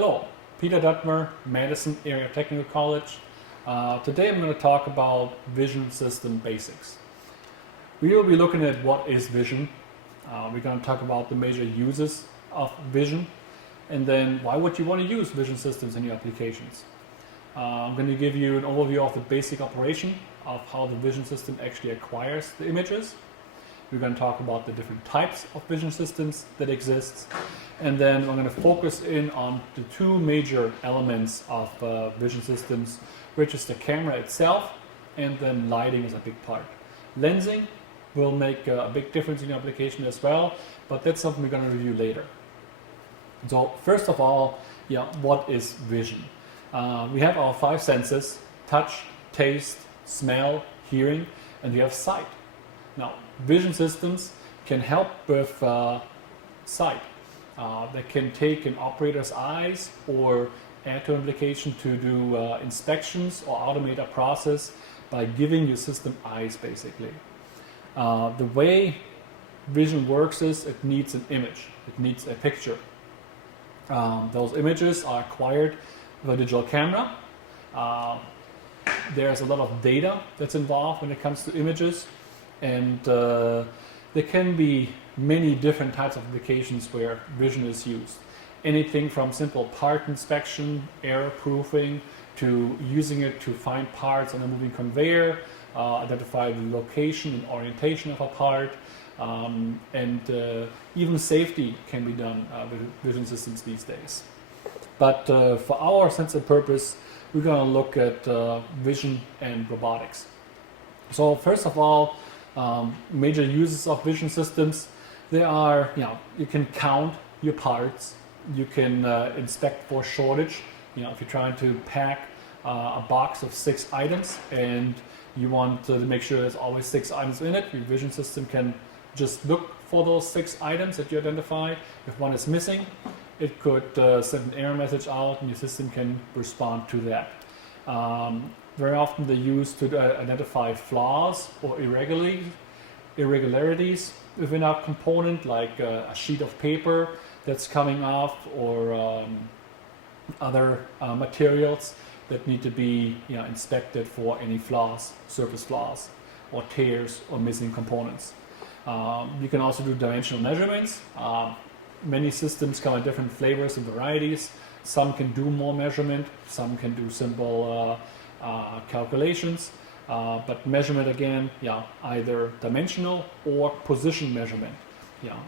Hello, Peter Duttmer, Madison Area Technical College. Today I'm going to talk about vision system basics. We will be looking at what is vision. We're going to talk about the major uses of vision, and then why would you want to use vision systems in your applications. I'm going to give you an overview of the basic operation of how the vision system actually acquires the images. We're going to talk about the different types of vision systems that exist, and then we're going to focus in on the two major elements of vision systems, which is the camera itself, and then lighting is a big part. Lensing will make a big difference in your application as well, but that's something we're going to review later. So first of all, what is vision? We have our five senses: touch, taste, smell, hearing, and we have sight. Now, vision systems can help with sight. They can take an operator's eyes or add to an application to do inspections or automate a process by giving your system eyes, basically. The way vision works is it needs an image, it needs a picture. Those images are acquired with a digital camera. There's a lot of data that's involved when it comes to images, and there can be many different types of applications where vision is used. Anything from simple part inspection, error proofing, to using it to find parts on a moving conveyor, identify the location and orientation of a part, and even safety can be done with vision systems these days. But for our sense and purpose, we're going to look at vision and robotics. So first of all, major uses of vision systems. There are, you can count your parts, you can inspect for shortage. If you're trying to pack a box of 6 items and you want to make sure there's always 6 items in it, your vision system can just look for those 6 items that you identify. If one is missing, it could send an error message out and your system can respond to that. Very often they're used to identify flaws or irregularities within our component, like a sheet of paper that's coming off, or other materials that need to be inspected for any flaws, surface flaws, or tears, or missing components. You can also do dimensional measurements. Many systems come in different flavors and varieties. Some can do more measurement, some can do simple calculations, but measurement again, either dimensional or position measurement.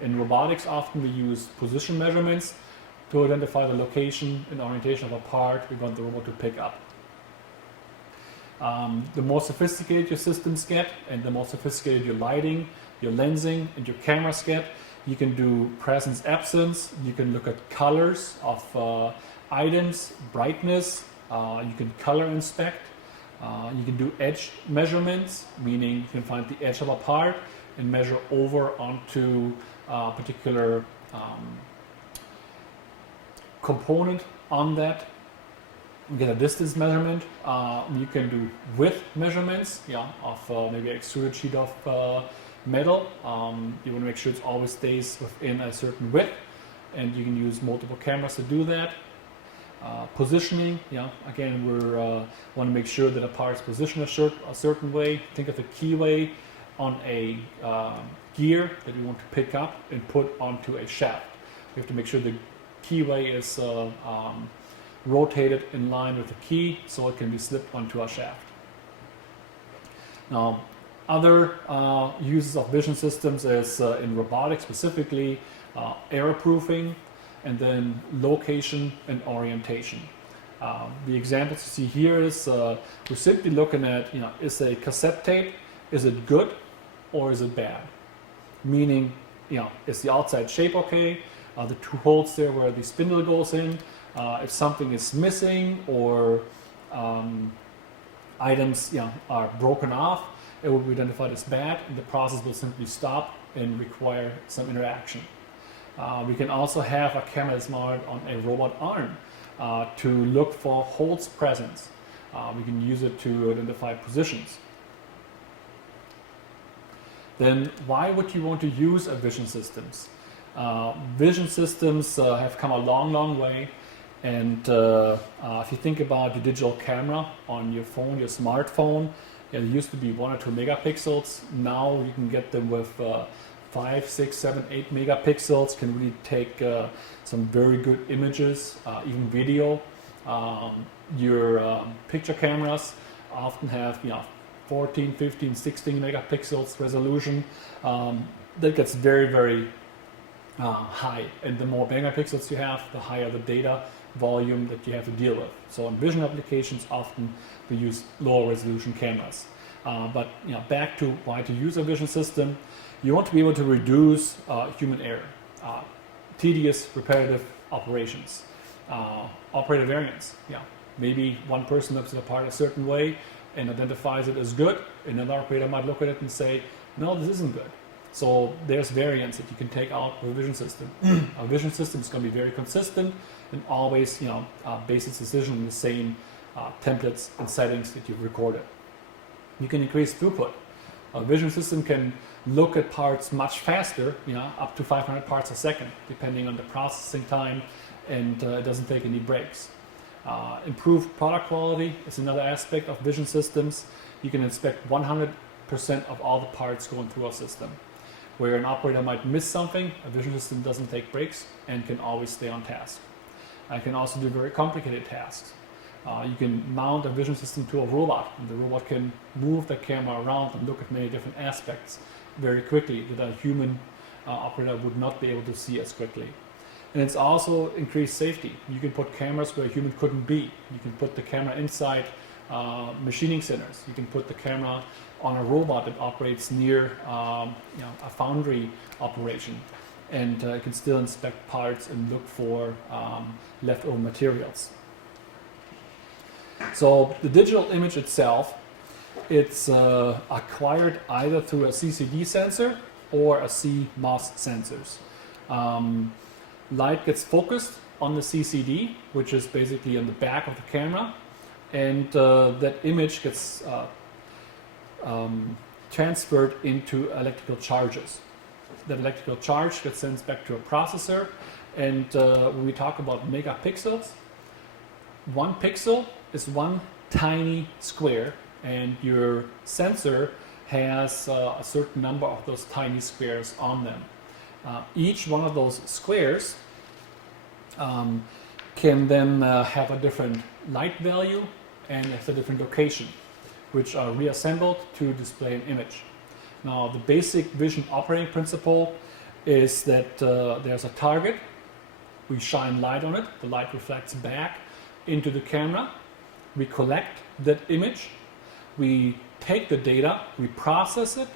In robotics, often we use position measurements to identify the location and orientation of a part we want the robot to pick up. The more sophisticated your systems get, and the more sophisticated your lighting, your lensing, and your cameras get, you can do presence absence, you can look at colors of items, brightness, you can color inspect, you can do edge measurements, meaning you can find the edge of a part and measure over onto a particular component on that. You get a distance measurement. You can do width measurements, of maybe an extruded sheet of metal. You want to make sure it always stays within a certain width, and you can use multiple cameras to do that. Positioning, again, we want to make sure that a part is positioned a certain way. Think of a keyway on a gear that we want to pick up and put onto a shaft. We have to make sure the keyway is rotated in line with the key so it can be slipped onto our shaft. Now, other uses of vision systems is in robotics specifically error proofing, and then location and orientation. The examples you see here is we're simply looking at, is a cassette tape, is it good or is it bad? Meaning, is the outside shape okay? The 2 holes there where the spindle goes in, if something is missing or items are broken off, it will be identified as bad, and the process will simply stop and require some interaction. We can also have a camera that's mounted on a robot arm to look for holes presence. We can use it to identify positions. Then why would you want to use a vision systems? Vision systems have come a long way, And if you think about your digital camera on your phone, your smartphone, yeah, it used to be 1 or 2 megapixels. Now you can get them with 5, 6, 7, 8 megapixels. Can really take some very good images, even video. Your picture cameras often have 14, 15, 16 megapixels resolution. That gets very, very high, and the more megapixels you have, the higher the data volume that you have to deal with. So in vision applications, often we use lower resolution cameras. But back to why to use a vision system, you want to be able to reduce human error, tedious, repetitive operations, operator variance. Maybe one person looks at a part a certain way and identifies it as good, and another operator might look at it and say, no, this isn't good. So there's variance that you can take out with a vision system. A vision system is going to be very consistent and always, base its decision on the same templates and settings that you've recorded. You can increase throughput. A vision system can look at parts much faster, up to 500 parts a second, depending on the processing time, and it doesn't take any breaks. Improved product quality is another aspect of vision systems. You can inspect 100% of all the parts going through a system. Where an operator might miss something, a vision system doesn't take breaks and can always stay on task. I can also do very complicated tasks. You can mount a vision system to a robot, and the robot can move the camera around and look at many different aspects very quickly that a human operator would not be able to see as quickly. And it's also increased safety. You can put cameras where a human couldn't be. You can put the camera inside machining centers. You can put the camera on a robot that operates near a foundry operation, and it can still inspect parts and look for leftover materials. So the digital image itself, it's acquired either through a CCD sensor or a CMOS sensors. Light gets focused on the CCD, which is basically on the back of the camera, and that image gets transferred into electrical charges. That electrical charge gets sent back to a processor, and when we talk about megapixels, 1 pixel is 1 tiny square, and your sensor has a certain number of those tiny squares on them. Each one of those squares can then have a different light value and has a different location, which are reassembled to display an image. Now, the basic vision operating principle is that there's a target, we shine light on it, the light reflects back into the camera, we collect that image, we take the data, we process it,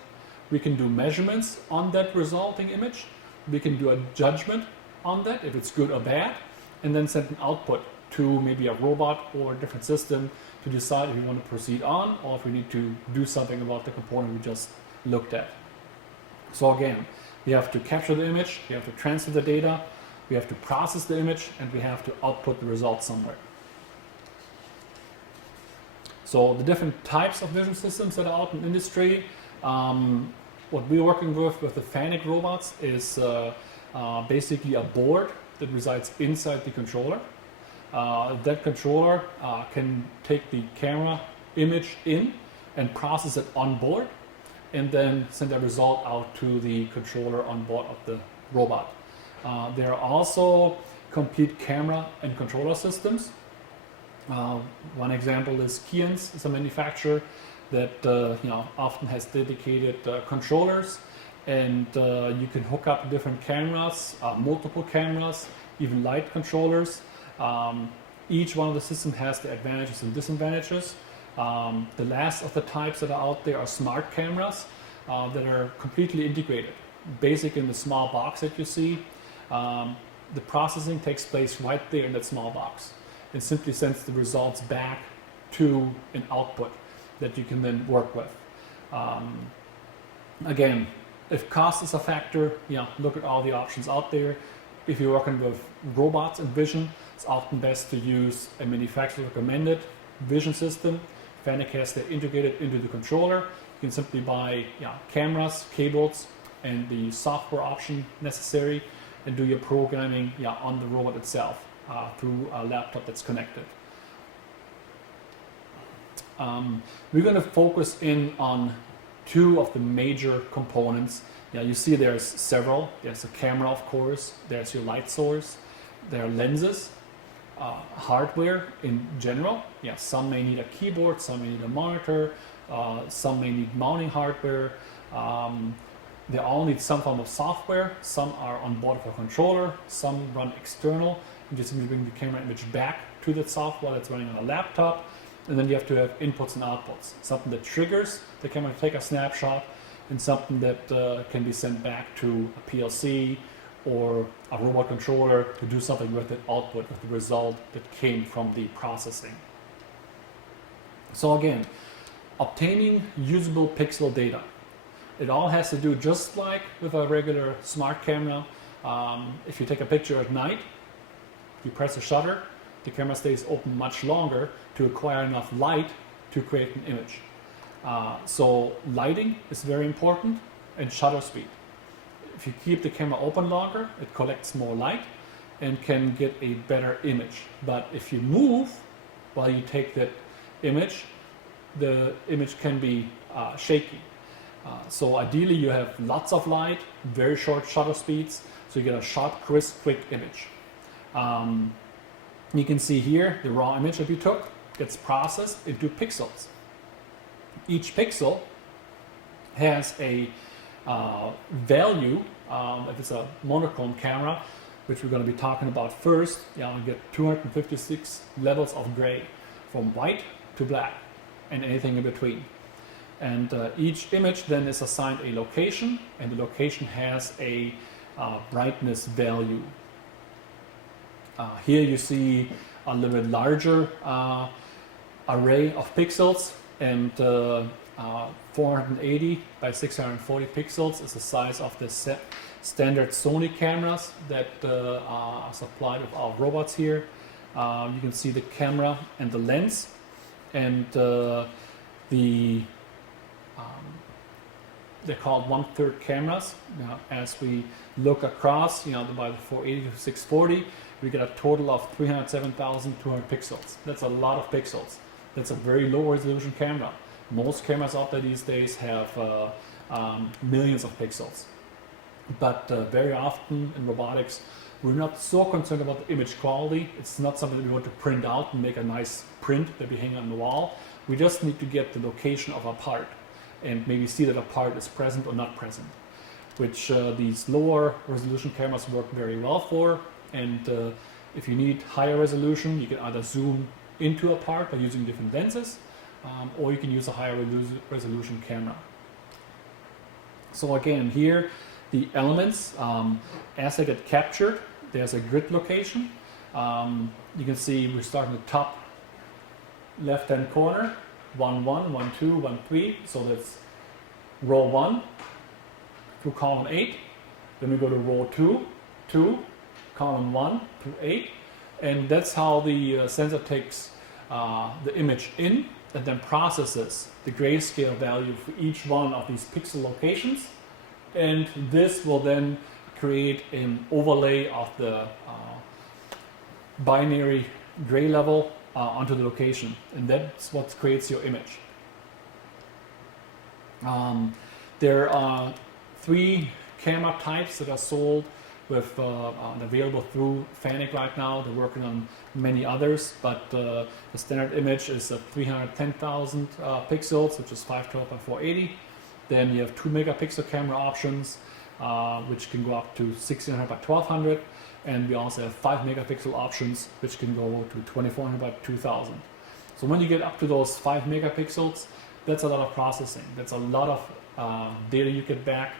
we can do measurements on that resulting image, we can do a judgment on that, if it's good or bad, and then send an output to maybe a robot or a different system to decide if we want to proceed on or if we need to do something about the component we just looked at. So again, we have to capture the image, we have to transfer the data, we have to process the image, and we have to output the results somewhere. So the different types of vision systems that are out in the industry, what we're working with the FANUC robots is basically a board that resides inside the controller. That controller can take the camera image in and process it on board, and then send a result out to the controller on board of the robot. There are also complete camera and controller systems. One example is Keyence, is a manufacturer that often has dedicated controllers, and you can hook up different cameras, multiple cameras, even light controllers. Each one of the systems has the advantages and disadvantages. The last of the types that are out there are smart cameras that are completely integrated. Basic in the small box that you see, the processing takes place right there in that small box. It simply sends the results back to an output that you can then work with. Again, if cost is a factor, look at all the options out there. If you're working with robots and vision, it's often best to use a manufacturer recommended vision system. FANUC has that integrated into the controller. You can simply buy cameras, cables, and the software option necessary, and do your programming on the robot itself. through a laptop that's connected. We're going to focus in on two of the major components. Yeah, you see there's several. There's a camera, of course. There's your light source. There are lenses, hardware in general. Yeah, some may need a keyboard, some may need a monitor, some may need mounting hardware. They all need some form of software. Some are on board of a controller. Some run external. You just simply bring the camera image back to that software that's running on a laptop. And then you have to have inputs and outputs. Something that triggers the camera to take a snapshot, and something that can be sent back to a PLC or a robot controller to do something with the output, with the result that came from the processing. So again, obtaining usable pixel data. It all has to do just like with a regular smart camera. If you take a picture at night, you press a shutter, the camera stays open much longer to acquire enough light to create an image. So lighting is very important, and shutter speed. If you keep the camera open longer, it collects more light and can get a better image. But if you move while you take that image, the image can be shaky. So ideally you have lots of light, very short shutter speeds, so you get a sharp, crisp, quick image. You can see here the raw image that we took gets processed into pixels. Each pixel has a value. If it's a monochrome camera, which we're going to be talking about first, you get 256 levels of gray, from white to black and anything in between. And each image then is assigned a location, and the location has a brightness value. Here you see a little bit larger array of pixels, and 480 by 640 pixels is the size of the standard Sony cameras that are supplied with our robots here. You can see the camera and the lens, and they're called 1/3 cameras. Now, as we look across, by the 480 to 640, we get a total of 307,200 pixels. That's a lot of pixels. That's a very low resolution camera. Most cameras out there these days have millions of pixels. But very often in robotics, we're not so concerned about the image quality. It's not something that we want to print out and make a nice print that we hang on the wall. We just need to get the location of a part and maybe see that a part is present or not present, which these lower resolution cameras work very well for. And if you need higher resolution, you can either zoom into a part by using different lenses, or you can use a higher resolution camera. So again, here the elements, as they get captured, there's a grid location. You can see we start in the top left-hand corner, 1, 1, 1, 2, 1, 3. So that's row 1 through column 8. Then we go to row 2, 2, column 1 through 8. And that's how the sensor takes the image in and then processes the grayscale value for each one of these pixel locations. And this will then create an overlay of the binary gray level onto the location, and that's what creates your image. There are 3 camera types that are sold with available through Fanuc right now. They're working on many others, but the standard image is 310,000 pixels, which is 512 by 480. Then you have 2 megapixel camera options, which can go up to 1600 by 1200. And we also have 5 megapixel options, which can go to 2400 by 2000. So when you get up to those 5 megapixels, that's a lot of processing. That's a lot of data you get back.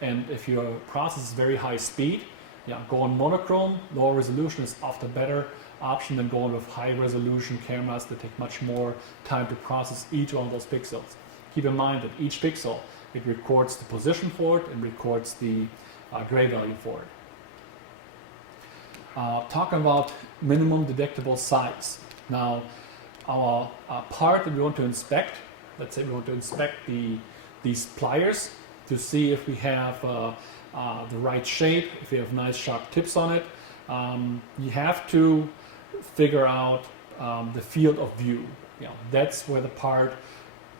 And if your process is very high speed, going monochrome, lower resolution is often a better option than going with high resolution cameras that take much more time to process each one of those pixels. Keep in mind that each pixel, it records the position for it and records the gray value for it. Talking about minimum detectable size. Now, our part that we want to inspect, let's say we want to inspect these pliers to see if we have the right shape, if we have nice sharp tips on it. you have to figure out the field of view. That's where the part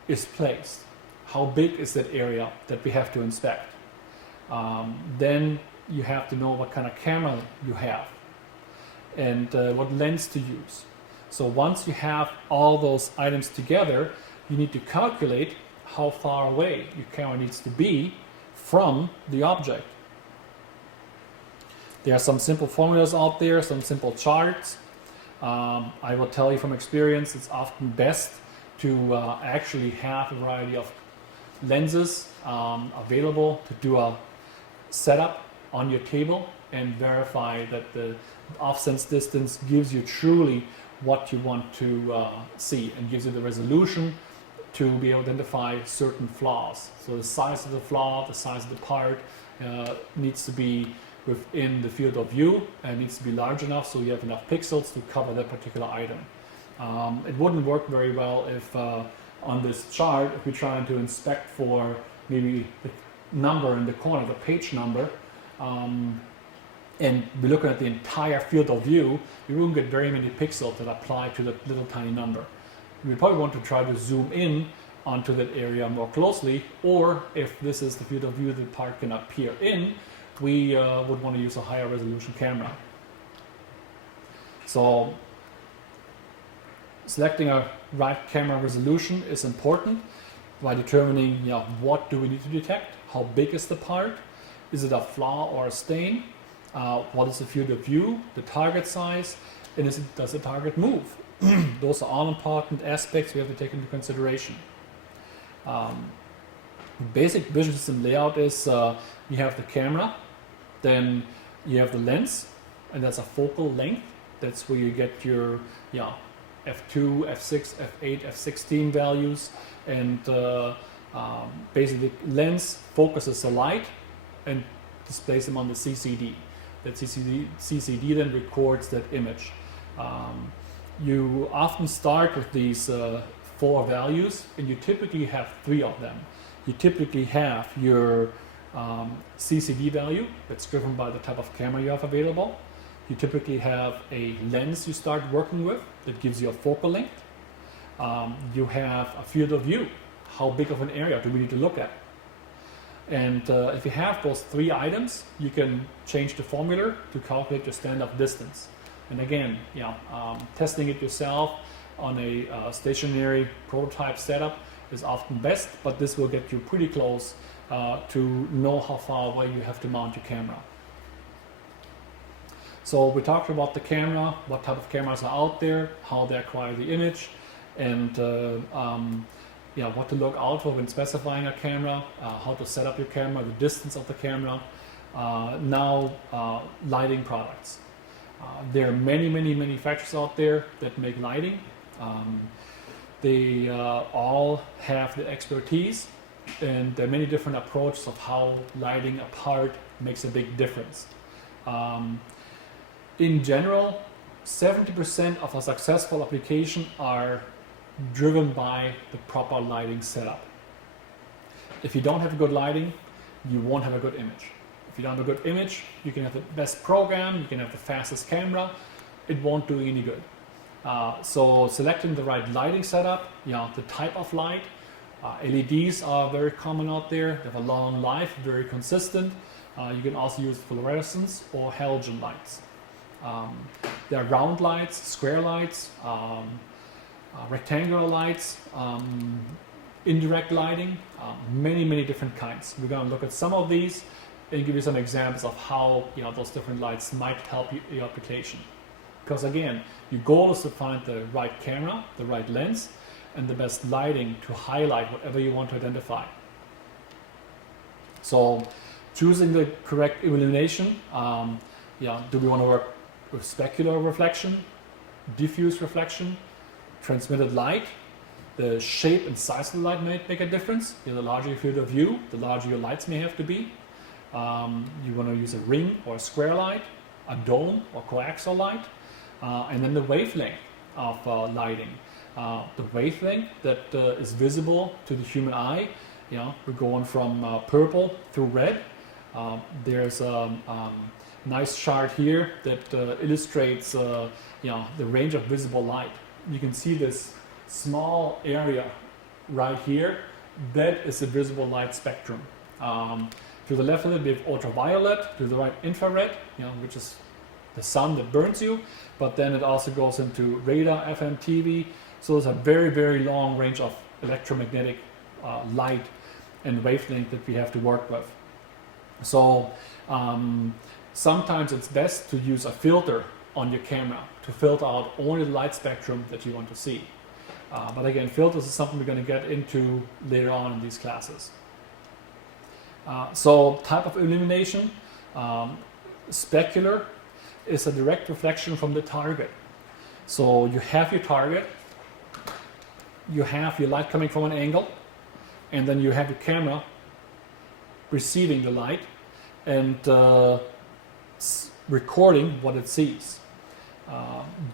is placed. How big is that area that we have to inspect? Then you have to know what kind of camera you have and what lens to use. So once you have all those items together, you need to calculate how far away your camera needs to be from the object. There are some simple formulas out there, some simple charts. I will tell you from experience, it's often best to actually have a variety of lenses available to do a setup on your table and verify that the off-sense distance gives you truly what you want to see and gives you the resolution to be able to identify certain flaws. So the size of the flaw, the size of the part needs to be within the field of view and needs to be large enough so you have enough pixels to cover that particular item. It wouldn't work very well if on this chart, if we're trying to inspect for maybe the number in the corner, the page number, and we're looking at the entire field of view, you won't get very many pixels that apply to that little tiny number. We probably want to try to zoom in onto that area more closely, or if this is the field of view the part can appear in, we would want to use a higher resolution camera. So selecting a right camera resolution is important by determining what do we need to detect, how big is the part, is it a flaw or a stain, what is the field of view, the target size, and does the target move? Those are all important aspects we have to take into consideration. Basic vision system layout is you have the camera, then you have the lens, and that's a focal length. That's where you get your f2, f6, f8, f16 values, and basically lens focuses the light and displays them on the CCD. That CCD then records that image. You often start with these 4 values, and you typically have 3 of them. You typically have your CCD value that's driven by the type of camera you have available. You typically have a lens you start working with that gives you a focal length. You have a field of view. How big of an area do we need to look at? And if you have those 3 items, you can change the formula to calculate your standoff distance. And again, testing it yourself on a stationary prototype setup is often best, but this will get you pretty close to know how far away you have to mount your camera. So we talked about the camera, what type of cameras are out there, how they acquire the image, and what to look out for when specifying a camera, how to set up your camera, the distance of the camera. Now, lighting products. There are many manufacturers out there that make lighting. They all have the expertise, and there are many different approaches of how lighting a part makes a big difference. In general, 70% of a successful application are driven by the proper lighting setup. If you don't have good lighting, you won't have a good image. If you don't have a good image, you can have the best program, you can have the fastest camera, it won't do any good. So selecting the right lighting setup, the type of light, LEDs are very common out there, they have a long life, very consistent. You can also use fluorescence or halogen lights. There are round lights, square lights, rectangular lights, indirect lighting, many different kinds. We're going to look at some of these and give you some examples of how those different lights might help your application. Because again, your goal is to find the right camera, the right lens, and the best lighting to highlight whatever you want to identify. So choosing the correct illumination, do we want to work with specular reflection, diffuse reflection, transmitted light? The shape and size of the light may make a difference. The larger your field of view, the larger your lights may have to be. You want to use a ring or a square light, a dome or coaxial light, and then the wavelength of lighting. The wavelength that is visible to the human eye, we're going from purple through red. There's nice chart here that illustrates the range of visible light. You can see this small area right here. That is the visible light spectrum. To the left of it, we have ultraviolet. To the right, infrared, which is the sun that burns you. But then it also goes into radar, FM, TV. So there's a very, very long range of electromagnetic light and wavelength that we have to work with. So sometimes it's best to use a filter on your camera to filter out only the light spectrum that you want to see. But again, filters is something we're going to get into later on in these classes. So type of illumination, specular is a direct reflection from the target. So you have your target, you have your light coming from an angle, and then you have your camera receiving the light and recording what it sees.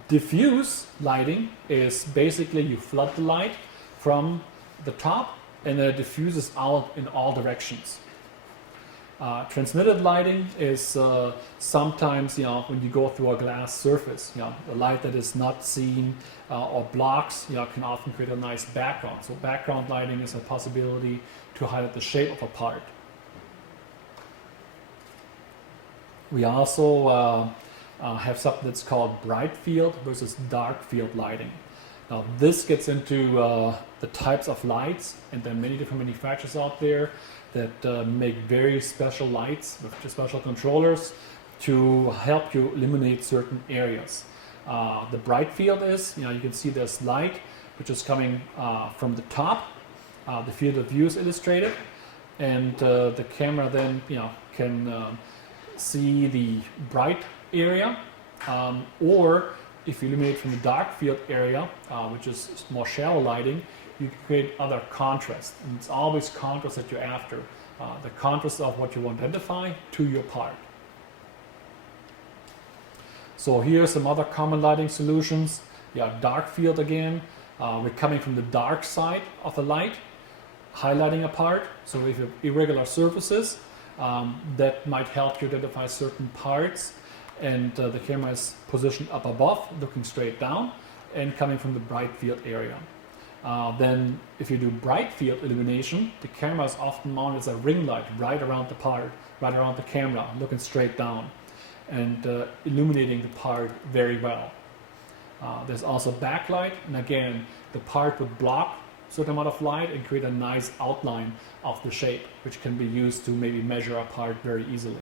Diffuse lighting is basically you flood the light from the top and then it diffuses out in all directions. Transmitted lighting is sometimes, when you go through a glass surface, the light that is not seen or blocks, can often create a nice background. So background lighting is a possibility to highlight the shape of a part. We also have something that's called bright field versus dark field lighting. Now this gets into the types of lights, and there are many different manufacturers out there that make very special lights with special controllers to help you illuminate certain areas. The bright field is, you can see there's light which is coming from the top. The field of view is illustrated, and the camera then can see the bright area, or if you illuminate from the dark field area, which is more shallow lighting, you can create other contrast. And it's always contrast that you're after, the contrast of what you want to identify to your part. So here are some other common lighting solutions. Dark field again. We're coming from the dark side of the light, highlighting a part. So if you have irregular surfaces, that might help you identify certain parts. And the camera is positioned up above, looking straight down, and coming from the bright field area. Then if you do bright field illumination, the camera is often mounted as a ring light right around the part, right around the camera, looking straight down, and illuminating the part very well. There's also backlight, and again, the part would block a certain amount of light and create a nice outline of the shape, which can be used to maybe measure a part very easily.